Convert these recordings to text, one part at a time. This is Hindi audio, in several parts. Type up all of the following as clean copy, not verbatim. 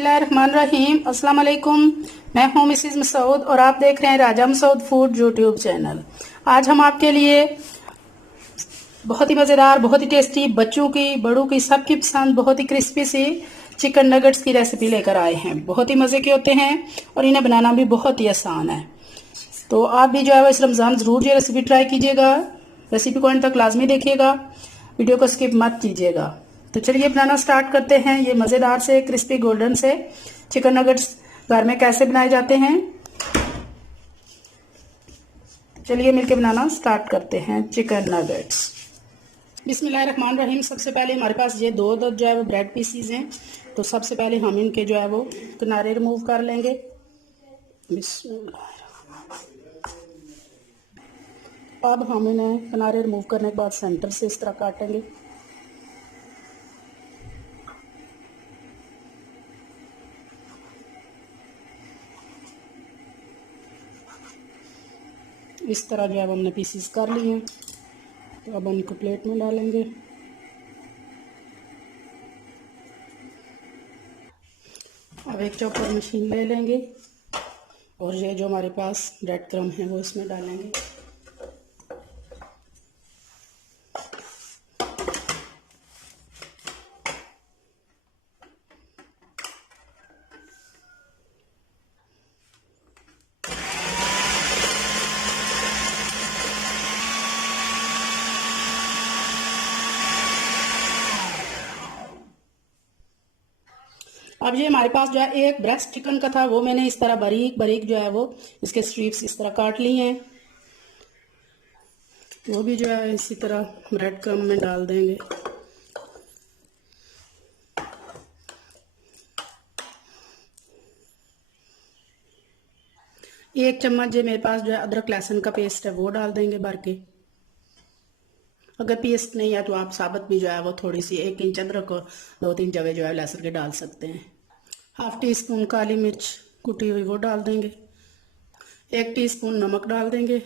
बिस्मिल्लाहिर्रहमानिर्रहीम। अस्सलाम वालेकुम। मैं हूं मिसेस मसूद और आप देख रहे हैं राजा मसूद फूड यूट्यूब चैनल। आज हम आपके लिए बहुत ही मज़ेदार, बहुत ही टेस्टी, बच्चों की, बड़ों की, सबकी पसंद, बहुत ही क्रिस्पी सी चिकन नगेट्स की रेसिपी लेकर आए हैं। बहुत ही मज़े के होते हैं और इन्हें बनाना भी बहुत ही आसान है। तो आप भी जो है इस रमज़ान ज़रूर ये रेसिपी ट्राई कीजिएगा। रेसिपी को अंत तक लाजमी देखिएगा, वीडियो को स्किप मत कीजिएगा। तो चलिए बनाना स्टार्ट करते हैं। ये मज़ेदार से क्रिस्पी गोल्डन से चिकन नगेट्स घर में कैसे बनाए जाते हैं, चलिए मिलके बनाना स्टार्ट करते हैं चिकन नगेट्स। बिस्मिल्लाहिर्रहमानिर्रहीम। सबसे पहले हमारे पास ये दो जो है वो ब्रेड पीसीज हैं। तो सबसे पहले हम इनके जो है वो किनारे रिमूव कर लेंगे। अब हम इन्हें किनारे रिमूव करने के बाद सेंटर से इस तरह काटेंगे। इस तरह जो है हमने पीसीस कर लिए हैं। तो अब हम इनको प्लेट में डालेंगे। अब एक चॉपर मशीन ले लेंगे और ये जो हमारे पास ब्रेड क्रम्ब है वो इसमें डालेंगे। अब ये हमारे पास जो है एक ब्रेस्ट चिकन का था, वो मैंने इस तरह बारीक बारीक जो है वो इसके स्ट्रिप्स इस तरह काट ली हैं। वो भी जो है इसी तरह ब्रेड क्रम्ब में डाल देंगे। एक चम्मच जो मेरे पास जो है अदरक लहसुन का पेस्ट है वो डाल देंगे भर के। अगर पेस्ट नहीं है तो आप साबुत भी जो है वो थोड़ी सी 1 इंच अदरक को 2-3 जगह जो है लहसुन के डाल सकते हैं। हाफ टी स्पून काली मिर्च कुटी हुई वो डाल देंगे। 1 टीस्पून नमक डाल देंगे।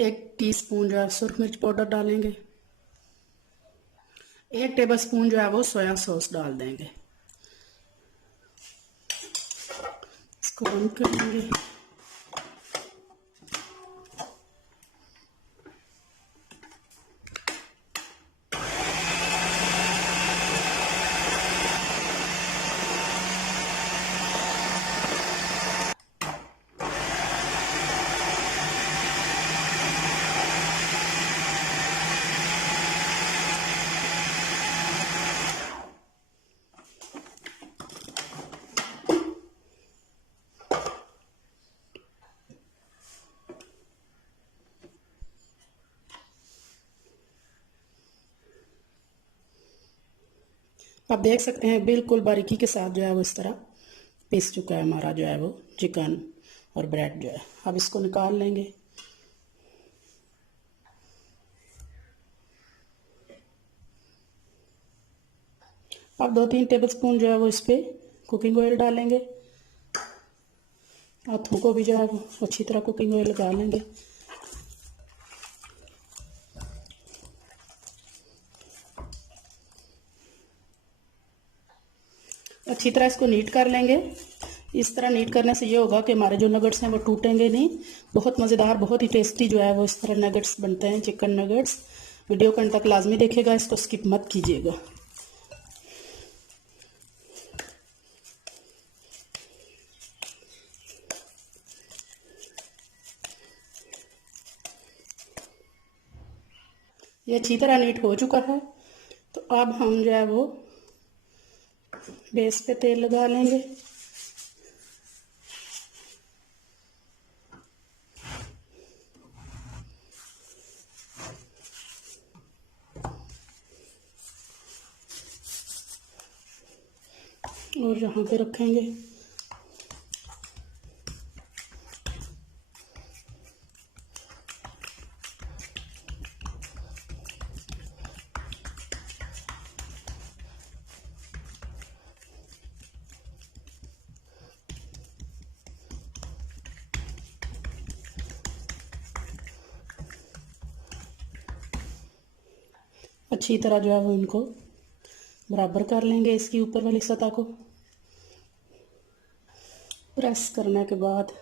1 टीस्पून जो है सुरख मिर्च पाउडर डालेंगे। 1 टेबलस्पून जो है वो सोया सॉस डाल देंगे। इसको बंद कर लेंगे। आप देख सकते हैं बिल्कुल बारीकी के साथ जो है वो इस तरह पीस चुका है हमारा जो है वो चिकन और ब्रेड जो है। अब इसको निकाल लेंगे। अब 2-3 टेबलस्पून जो है वो इस पे कुकिंग ऑयल डालेंगे। हाथों को भी जो है वो अच्छी तरह कुकिंग ऑयल लगा लेंगे। अच्छी तरह इसको नीट कर लेंगे। इस तरह नीट करने से ये होगा कि हमारे जो नगेट्स हैं वो टूटेंगे नहीं। बहुत मज़ेदार, बहुत ही टेस्टी जो है वो इस तरह नगेट्स बनते हैं, चिकन नगेट्स। वीडियो को अंत तक लाजमी देखिएगा, इसको स्किप मत कीजिएगा। ये अच्छी तरह नीट हो चुका है। तो अब हम जो है वो बेस पे तेल लगा लेंगे। और यहाँ पे रखेंगे। अच्छी तरह जो है वो इनको बराबर कर लेंगे इसकी ऊपर वाली सतह को। प्रेस करने के बाद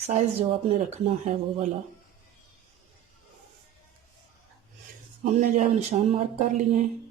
साइज जो आपने रखना है वो वाला हमने जो है निशान मार्क कर लिए हैं।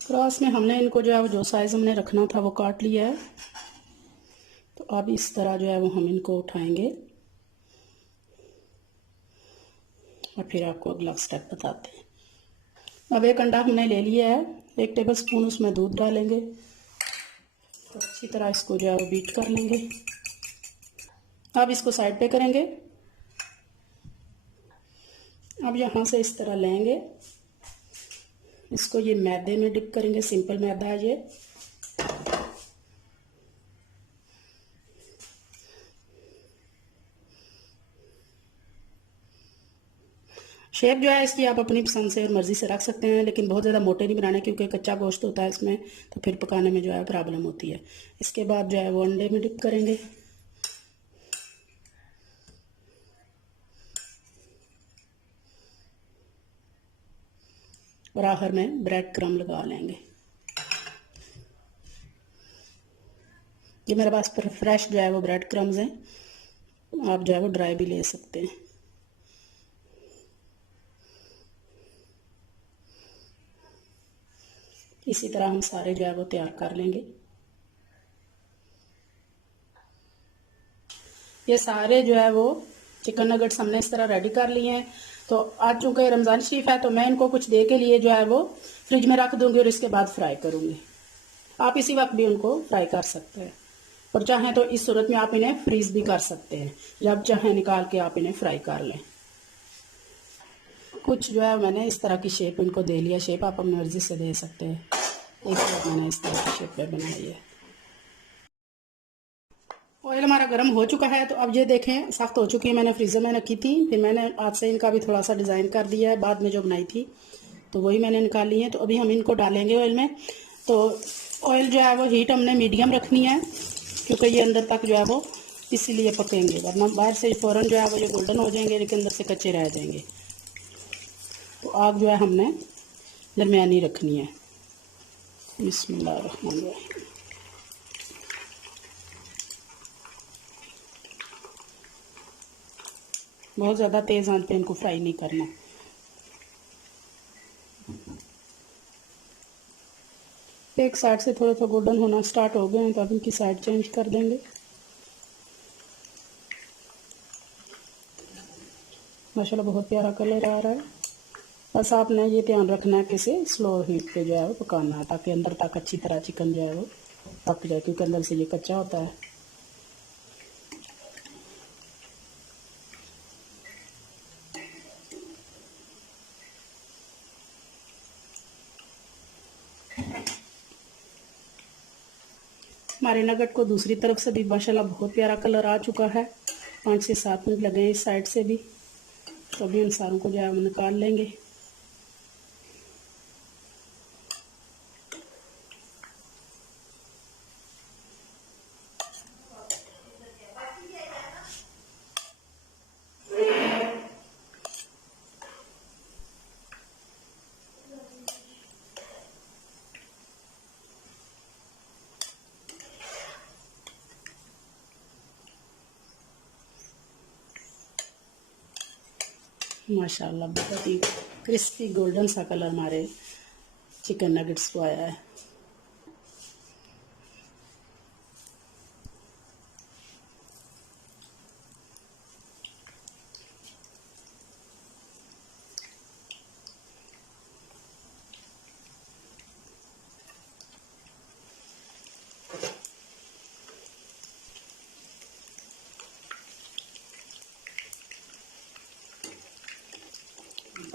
क्रॉस में हमने इनको जो है जो साइज हमने रखना था वो काट लिया है। तो अब इस तरह जो है वो हम इनको उठाएंगे और फिर आपको अगला स्टेप बताते हैं। अब एक अंडा हमने ले लिया है, 1 टेबलस्पून उसमें दूध डालेंगे। तो अच्छी तरह इसको जो है वो बीट कर लेंगे। अब इसको साइड पे करेंगे। अब यहाँ से इस तरह लेंगे, इसको ये मैदे में डिप करेंगे। सिंपल मैदा है ये। शेप जो है इसकी आप अपनी पसंद से और मर्जी से रख सकते हैं, लेकिन बहुत ज़्यादा मोटे नहीं बनाने क्योंकि कच्चा गोश्त होता है इसमें, तो फिर पकाने में जो है प्रॉब्लम होती है। इसके बाद जो है वो अंडे में डिप करेंगे। और आखिर में ब्रेड क्रम्ब लगा लेंगे। ये मेरे पास फ्रेश जो है वो ब्रेड क्रम्स हैं, आप जो है वो ड्राई भी ले सकते हैं। इसी तरह हम सारे जो है वो तैयार कर लेंगे। ये सारे जो है वो चिकन नगेट्स हमने इस तरह रेडी कर लिए हैं। तो आज चूंकि रमज़ान शरीफ है तो मैं इनको कुछ देर के लिए जो है वो फ्रिज में रख दूंगी और इसके बाद फ्राई करूंगी। आप इसी वक्त भी उनको फ्राई कर सकते हैं, और चाहें तो इस सूरत में आप इन्हें फ्रीज भी कर सकते हैं। जब चाहें निकाल के आप इन्हें फ्राई कर लें। कुछ जो है मैंने इस तरह की शेप इनको दे लिया। शेप आप अपनी मर्जी से दे सकते हैं। एक शेप मैंने इस तरह की शेप में बनाई है। ऑयल हमारा गर्म हो चुका है। तो अब ये देखें सख्त हो चुकी है। मैंने फ्रीज़र में रखी थी, फिर मैंने आज से इनका भी थोड़ा सा डिज़ाइन कर दिया है। बाद में जो बनाई थी तो वही मैंने निकाली है। तो अभी हम इनको डालेंगे ऑयल में। तो ऑयल जो है वो हीट हमने मीडियम रखनी है क्योंकि ये अंदर तक जो है वो इसीलिए पकेंगे, वरना बाहर से फ़ौरन जो है वो ये गोल्डन हो जाएंगे लेकिन अंदर से कच्चे रह जाएंगे। तो आग जो है हमने दरमियानी रखनी है। बिस्मिल्लाहिर्रहमानिर्रहीम। बहुत ज़्यादा तेज़ आंच पे इनको फ्राई नहीं करना। एक साइड से थोड़ा सा गोल्डन होना स्टार्ट हो गए हैं तो अब इनकी साइड चेंज कर देंगे। माशाल्लाह बहुत प्यारा कलर आ रहा है। बस आपने ये ध्यान रखना है कि इसे स्लो हीट पे जो है वो पकाना है ताकि अंदर तक अच्छी तरह चिकन जो है वो पक जाए, क्योंकि अंदर से ये कच्चा होता है। हमारे नगट को दूसरी तरफ से भी माशाल्लाह बहुत प्यारा कलर आ चुका है। 5 से 7 मिनट लगे इस साइड से भी। तो अभी इन सारों को जो है हम निकाल लेंगे। माशाल्लाह बहुत ही क्रिस्पी गोल्डन सा कलर हमारे चिकन नगेट्स को आया है।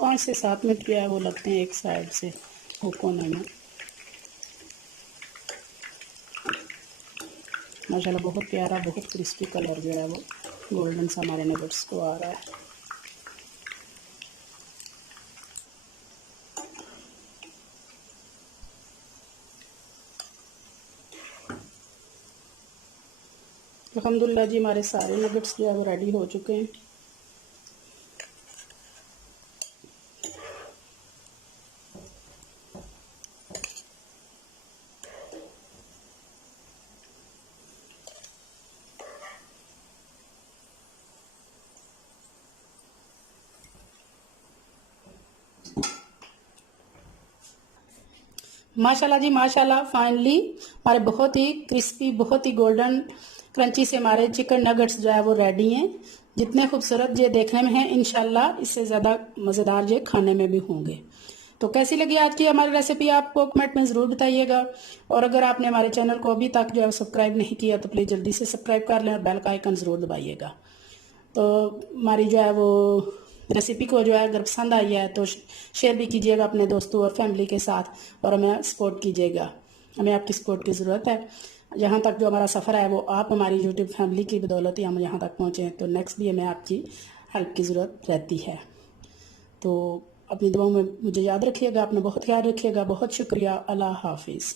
5 से 7 मिनट जो है वो लगते हैं एक साइड से कुक होने में। माशाल्लाह बहुत प्यारा, बहुत क्रिस्पी कलर जो है वो गोल्डन सा हमारे नगेट्स को आ रहा है। अल्हम्दुलिल्लाह जी, हमारे सारे नगेट्स जो है वो रेडी हो चुके हैं। माशाल्लाह जी माशाल्लाह, फाइनली हमारे बहुत ही क्रिस्पी, बहुत ही गोल्डन क्रंची से हमारे चिकन नगेट्स जो है वो रेडी हैं। जितने खूबसूरत ये देखने में हैं, इंशाल्लाह इससे ज़्यादा मज़ेदार ये खाने में भी होंगे। तो कैसी लगी आज की हमारी रेसिपी, आपको कमेंट में ज़रूर बताइएगा। और अगर आपने हमारे चैनल को अभी तक जो है सब्सक्राइब नहीं किया तो प्लीज़ जल्दी से सब्सक्राइब कर लें और बेल का आइकन ज़रूर दबाइएगा। तो हमारी जो है वो रेसिपी को जो है अगर पसंद आई है तो शेयर भी कीजिएगा अपने दोस्तों और फैमिली के साथ और हमें सपोर्ट कीजिएगा। हमें आपकी सपोर्ट की ज़रूरत है। यहाँ तक जो हमारा सफ़र है वो आप हमारी यूट्यूब फैमिली की बदौलत ही हम यहाँ तक पहुँचे हैं। तो नेक्स्ट भी हमें आपकी हेल्प की ज़रूरत रहती है। तो अपनी दुआओं में मुझे याद रखिएगा, अपना बहुत ख्याल रखिएगा। बहुत शुक्रिया। अल्लाह हाफिज़।